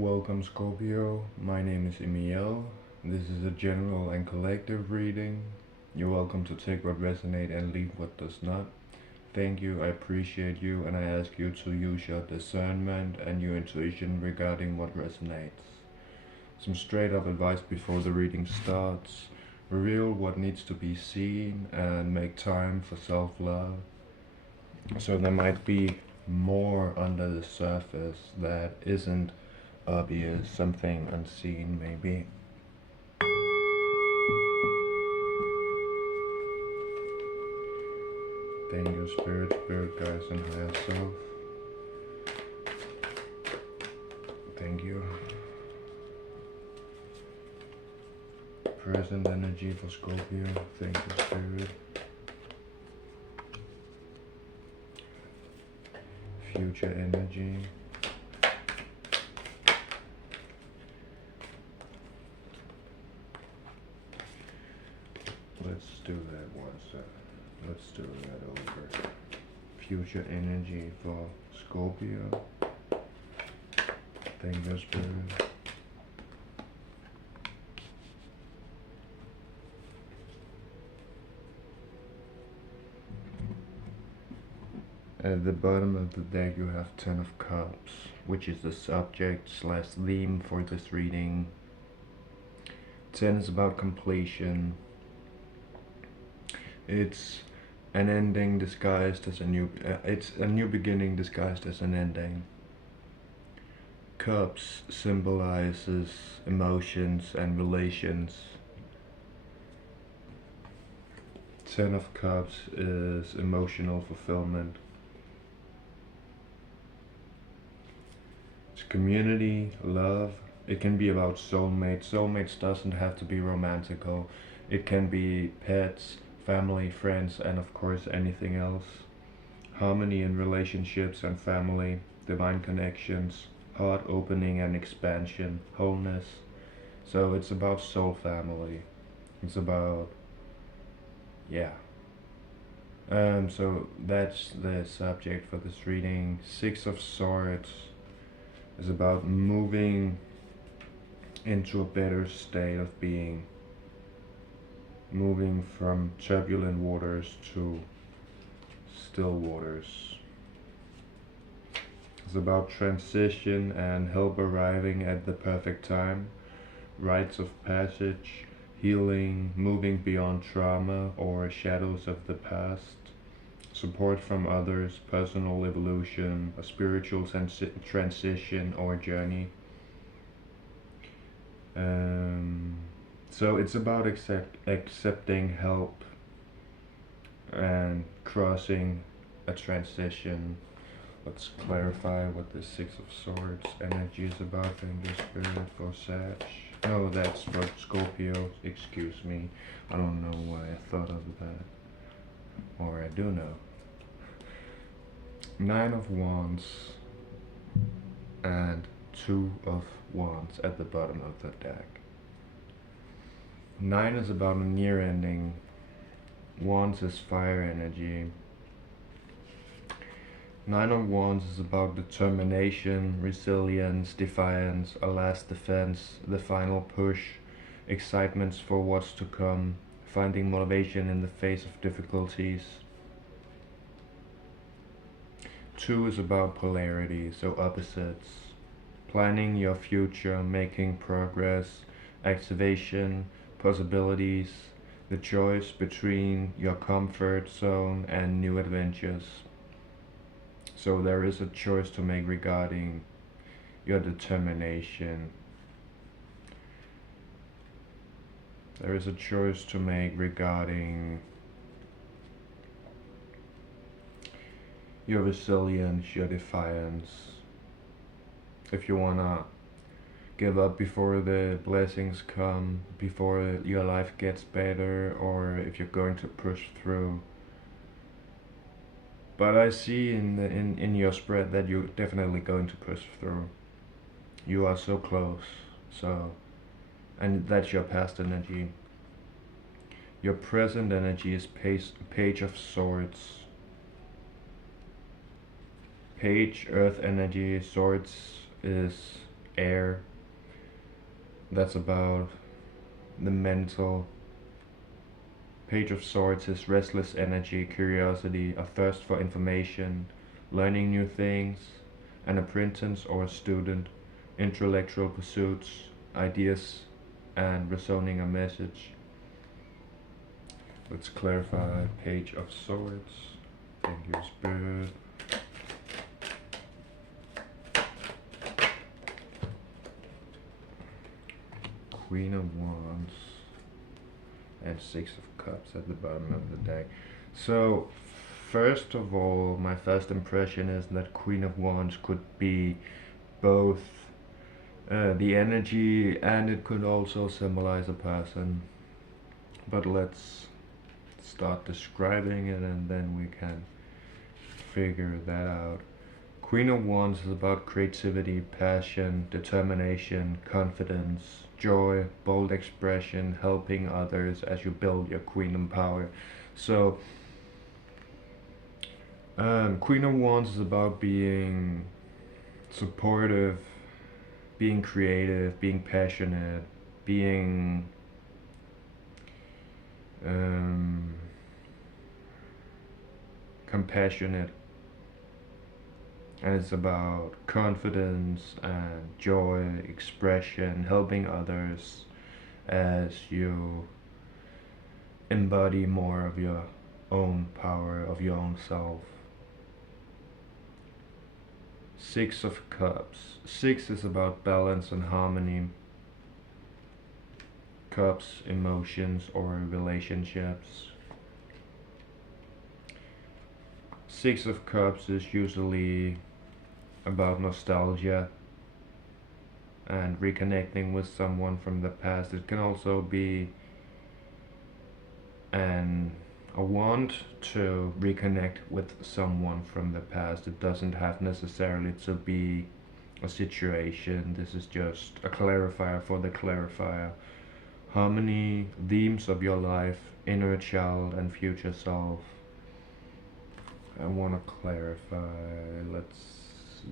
Welcome Scorpio, my name is Emil. This is a general and collective reading. You're welcome to take what resonates and leave what does not. Thank you, I appreciate you, and I ask you to use your discernment and your intuition regarding what resonates. Some straight up advice before the reading starts. Reveal what needs to be seen and make time for self-love. So there might be more under the surface that isn't obvious, something unseen maybe. Thank you, spirit guides, and higher self. Thank you. Present energy for Scorpio. Thank you, spirit. Future energy. Let's do that once. Let's do that over. Future energy for Scorpio. Thank you, spirit. At the bottom of the deck you have 10 of Cups, which is the subject slash theme for this reading. 10 is about completion. It's an ending disguised as a it's a new beginning disguised as an ending. Cups symbolizes emotions and relations. 10 of Cups is emotional fulfillment. It's community, love. It can be about soulmates. Soulmates doesn't have to be romantical. It can be pets, family, friends, and of course anything else. Harmony in relationships and family, divine connections, heart opening and expansion, wholeness. So it's about soul family. It's about, yeah. So that's the subject for this reading. 6 of Swords is about moving into a better state of being. Moving from turbulent waters to still waters. It's about transition and help arriving at the perfect time, rites of passage, healing, moving beyond trauma or shadows of the past, support from others, personal evolution, a spiritual transition or journey. So it's about accepting help and crossing a transition. Let's clarify what the 6 of Swords energy is about. Thank you, spirit, for Sag. No, that's for Scorpio. Excuse me. I don't know why I thought of that. Or I do know. 9 of Wands and 2 of Wands at the bottom of the deck. 9 is about a near ending. Wands is fire energy. 9 of Wands is about determination, resilience, defiance, a last defense, the final push, excitements for what's to come, finding motivation in the face of difficulties. 2 is about polarity, so opposites. Planning your future, making progress, activation, possibilities, the choice between your comfort zone and new adventures. So there is a choice to make regarding your determination. There is a choice to make regarding your resilience, your defiance. If you wanna give up before the blessings come, before your life gets better, or if you're going to push through. But I see in your spread that you're definitely going to push through. You are so close. So, and that's your past energy. Your present energy is Page of Swords. Page, Earth energy, Swords is air. That's about the mental. Page of Swords is restless energy, curiosity, a thirst for information, learning new things, an apprentice or a student, intellectual pursuits, ideas, and resonating a message. Let's clarify Page of Swords. Thank you, Spirit. Queen of Wands and Six of Cups at the bottom of the deck. So, first of all, my first impression is that Queen of Wands could be both the energy, and it could also symbolize a person. But let's start describing it and then we can figure that out. Queen of Wands is about creativity, passion, determination, confidence, joy, bold expression, helping others as you build your queen power. So, Queen of Wands is about being supportive, being creative, being passionate, being compassionate, and it's about confidence and joy, expression, helping others as you embody more of your own power, of your own self. Six of Cups. Six is about balance and harmony. Cups, emotions or relationships. Six of Cups is usually about nostalgia and reconnecting with someone from the past. It can also be a want to reconnect with someone from the past. It doesn't have necessarily to be a situation. This is just a clarifier for the clarifier. Harmony, themes of your life, inner child and future self. I want to clarify. Let's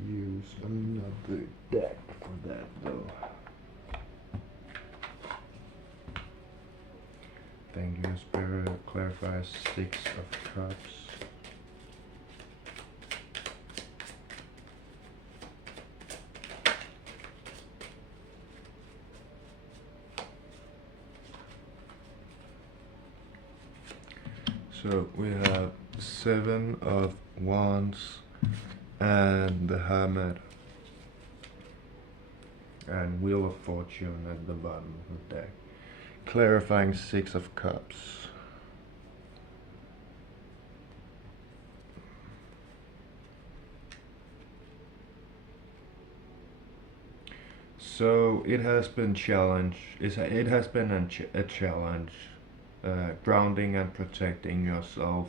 use another deck for that though. Thank you, Spirit. Clarify Six of Cups. So we have Seven of Wands and the Hermit and Wheel of Fortune at the bottom of the deck. Clarifying Six of Cups. So it has been challenged. It has been a challenge. Grounding and protecting yourself.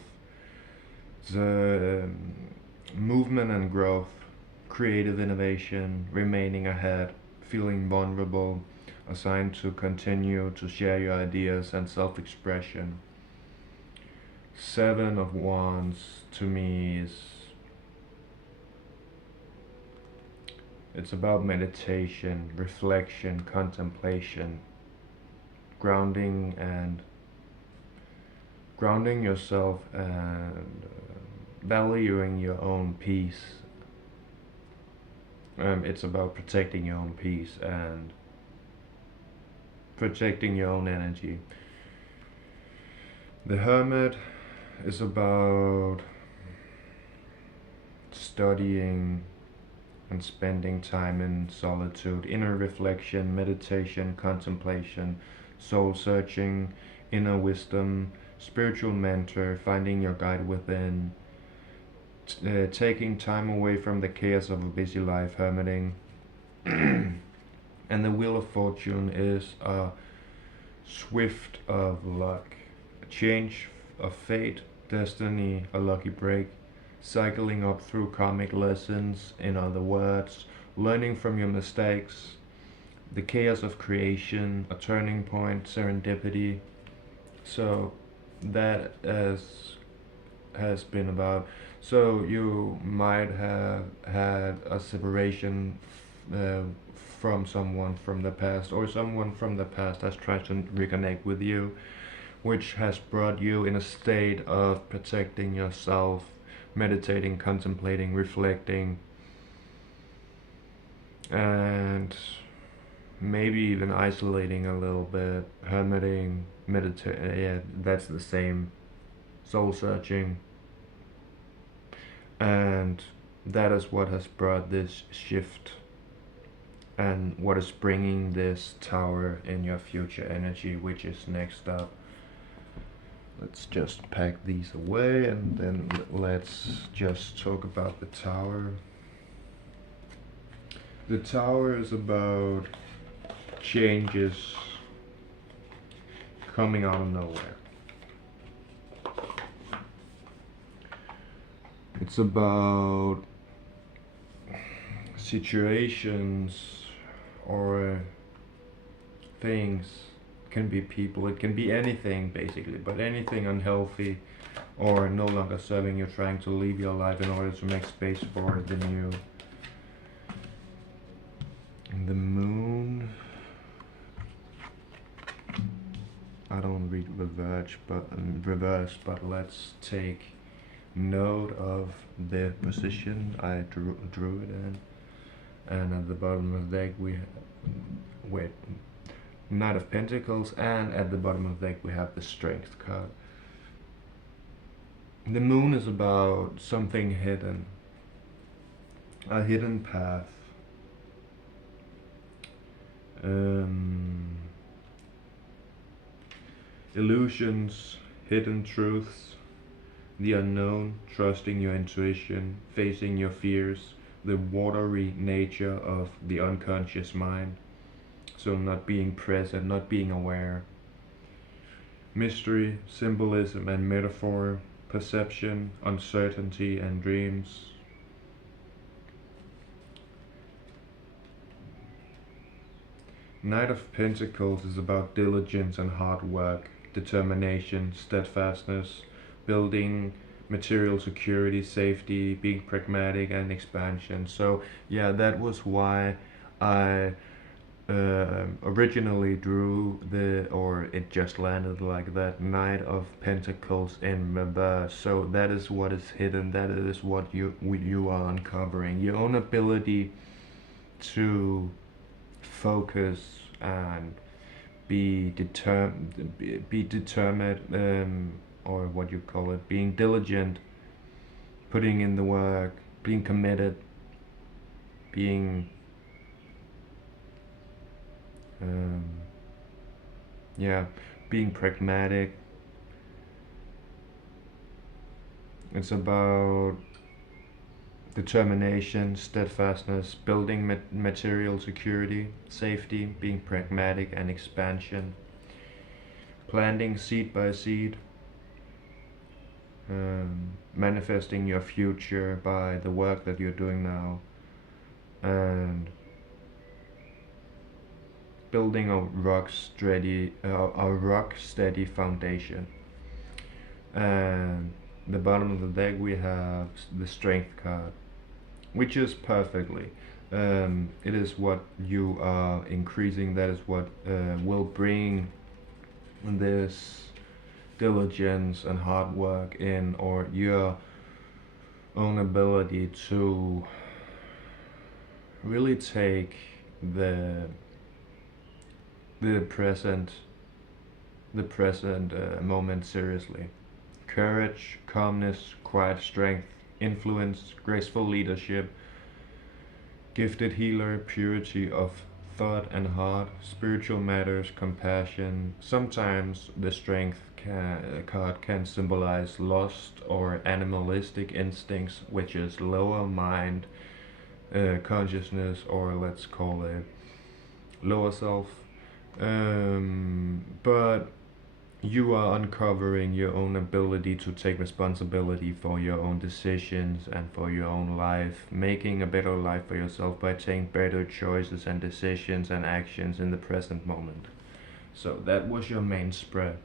The movement and growth, creative innovation, remaining ahead, feeling vulnerable, a sign to continue to share your ideas and self-expression. Seven of Wands to me is it's about meditation, reflection, contemplation, grounding yourself and valuing your own peace. It's about protecting your own peace and protecting your own energy. The Hermit is about studying and spending time in solitude, inner reflection, meditation, contemplation, soul searching, inner wisdom, spiritual mentor, finding your guide within, taking time away from the chaos of a busy life, hermiting. And the Wheel of Fortune is a swift of luck, a change of fate, destiny, a lucky break, cycling up through karmic lessons, in other words, learning from your mistakes, the chaos of creation, a turning point, serendipity. So that has been about. So you might have had a separation from someone from the past, or someone from the past has tried to reconnect with you, which has brought you in a state of protecting yourself, meditating, contemplating, reflecting, and maybe even isolating a little bit, hermiting, yeah, that's the same, soul searching. And that is what has brought this shift, and what is bringing this tower in your future energy, which is next up. Let's just pack these away, and then let's just talk about the tower. The tower is about changes coming out of nowhere. It's about situations or things. It can be people, it can be anything basically, but anything unhealthy or no longer serving you, trying to leave your life in order to make space for the new. And the moon, I don't read reverse, but let's take note of the position I drew it in. And at the bottom of the deck we wait, Knight of Pentacles, and at the bottom of the deck we have the Strength card. The moon is about something hidden, a hidden path, illusions, hidden truths, the unknown, trusting your intuition, facing your fears, the watery nature of the unconscious mind, so not being present, not being aware. Mystery, symbolism and metaphor, perception, uncertainty and dreams. Knight of Pentacles is about diligence and hard work, determination, steadfastness, building material security, safety, being pragmatic and expansion. So yeah, that was why I originally drew it just landed like that, Knight of Pentacles in reverse. So that is what is hidden, that is what you are uncovering, your own ability to focus and be determined, or what you call it, being diligent, putting in the work, being committed, being being pragmatic. It's about determination, steadfastness, building material security, safety, being pragmatic and expansion, planting seed by seed, manifesting your future by the work that you're doing now, and building a rock steady foundation. And the bottom of the deck we have the Strength card, which is perfectly, it is what you are increasing, that is what will bring this diligence and hard work in, or your own ability to really take the present moment seriously. Courage, calmness, quiet strength, influence, graceful leadership, gifted healer, purity of thought and heart, spiritual matters, compassion. Sometimes the Strength card can symbolize lost or animalistic instincts, which is lower mind consciousness, or let's call it lower self. But you are uncovering your own ability to take responsibility for your own decisions and for your own life, making a better life for yourself by taking better choices and decisions and actions in the present moment. So that was your main spread.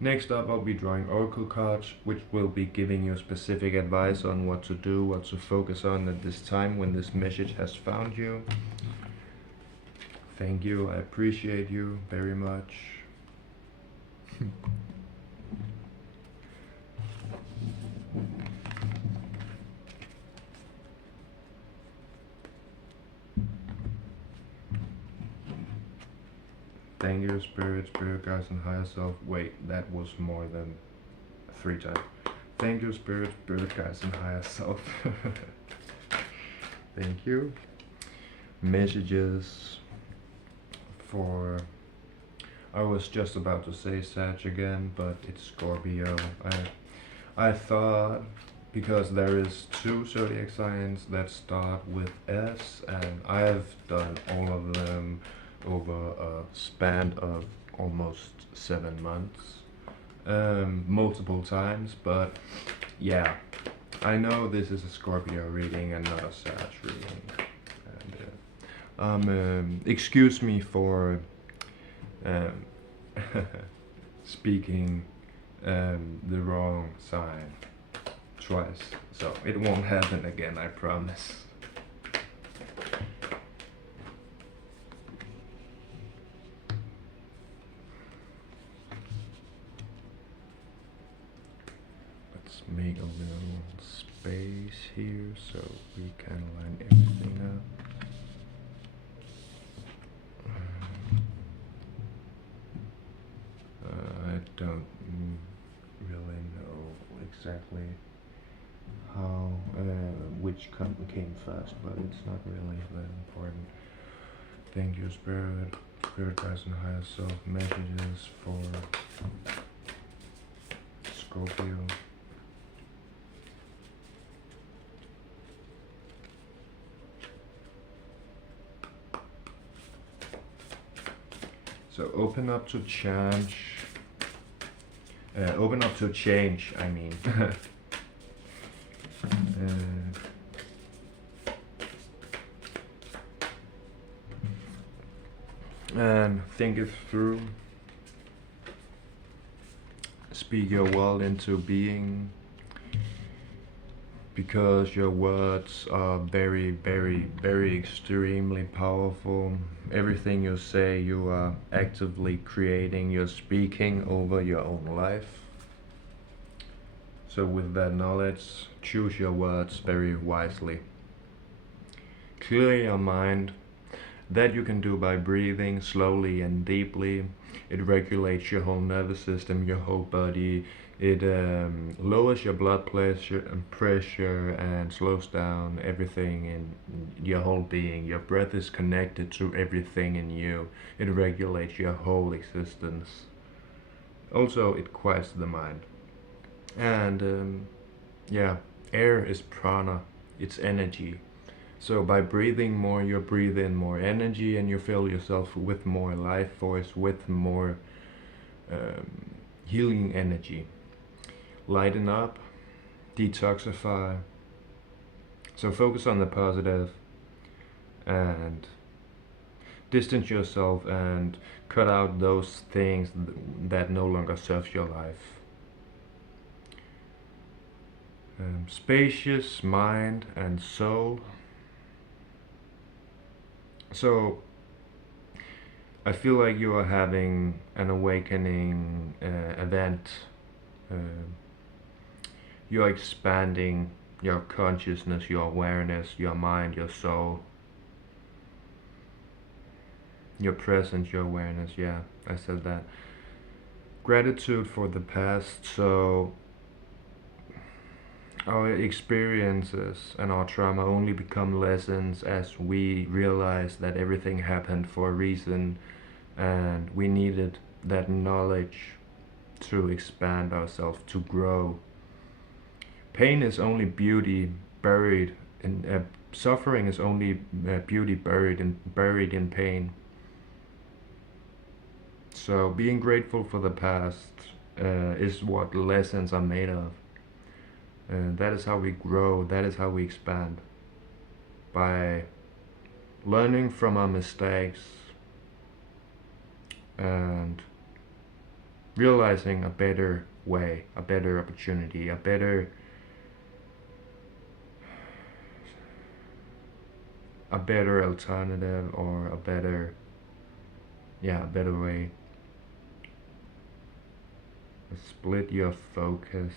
Next up, I'll be drawing oracle cards, which will be giving you specific advice on what to do, what to focus on at this time when this message has found you. Thank you, I appreciate you very much. Thank you, spirit guides, and higher self. Wait, that was more than 3 times. Thank you, spirit guides, and higher self. Thank you. Messages for, I was just about to say Sag again, but it's Scorpio. I thought, because there is 2 zodiac signs that start with S, and I have done all of them over a span of almost 7 months, multiple times. But yeah, I know this is a Scorpio reading and not a Sag reading, and excuse me for speaking the wrong sign twice, so it won't happen again, I promise. Let's make a little space here so we can line everything up. I don't really know exactly how which came first, but it's not really that important. Thank you, spirit guides, and higher self. Messages for Scorpio. So open up to change. Open up to change, I mean. And think it through. Speak your will into being, because your words are very, very, very extremely powerful. Everything you say, you are actively creating. You're speaking over your own life. So with that knowledge, choose your words very wisely. Clear your mind. That you can do by breathing slowly and deeply. It regulates your whole nervous system, your whole body. It lowers your blood pressure and slows down everything in your whole being. Your breath is connected to everything in you. It regulates your whole existence. Also, it quiets the mind. And yeah, air is prana, it's energy. So by breathing more, you breathe in more energy, and you fill yourself with more life force, with more healing energy. Lighten up, detoxify. So focus on the positive and distance yourself and cut out those things that no longer serve your life. Spacious mind and soul. So I feel like you are having an awakening event. You are expanding your consciousness, your awareness, your mind, your soul, your presence, your awareness. Yeah, I said that. Gratitude for the past. So our experiences and our trauma only become lessons as we realize that everything happened for a reason, and we needed that knowledge to expand ourselves, to grow. Pain is only beauty buried in suffering is only beauty buried in pain. So being grateful for the past is what lessons are made of. That is how we grow, that is how we expand. By learning from our mistakes and realizing a better way, a better opportunity, a better alternative, or a better yeah, better way. Split your focus.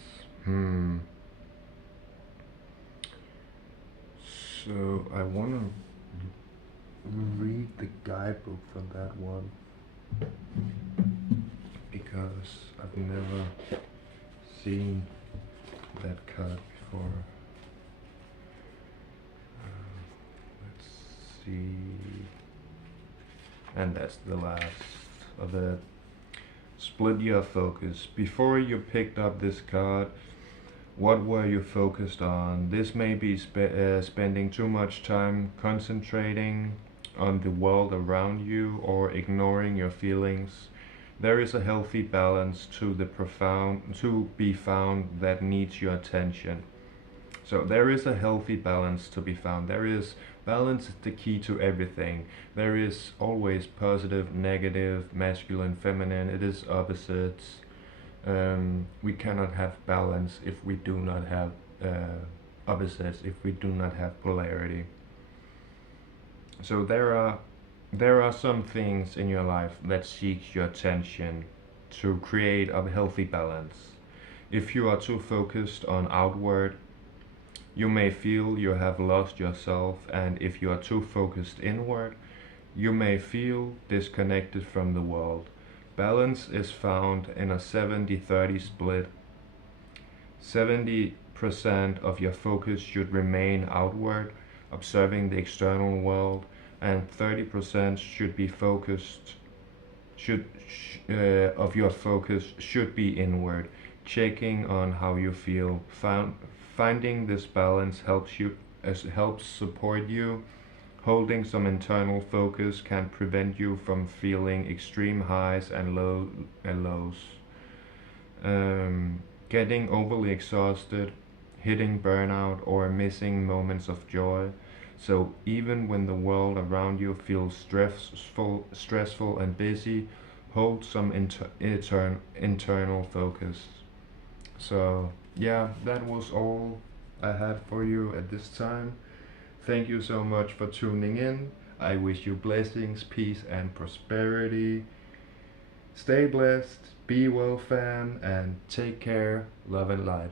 So I wanna read the guidebook for that one because I've never seen that card before. Let's see. And that's the last of it. Split your focus. Before you picked up this card, what were you focused on? This may be spending too much time concentrating on the world around you or ignoring your feelings. There is a healthy balance to be found that needs your attention. So there is a healthy balance to be found. Balance is the key to everything. There is always positive, negative, masculine, feminine. It is opposites. We cannot have balance if we do not have opposites, if we do not have polarity. So there are some things in your life that seek your attention to create a healthy balance. If you are too focused on outward, you may feel you have lost yourself, and if you are too focused inward, you may feel disconnected from the world. Balance is found in a 70-30 split. 70% of your focus should remain outward, observing the external world, and 30% should be focused of your focus should be inward, checking on how you feel. Finding this balance helps support you. Holding some internal focus can prevent you from feeling extreme highs and lows. Getting overly exhausted, hitting burnout, or missing moments of joy. So even when the world around you feels stressful and busy, hold some internal focus. So yeah, that was all I had for you at this time. Thank you so much for tuning in. I wish you blessings, peace, and prosperity. Stay blessed, be well, fam, and take care. Love and light.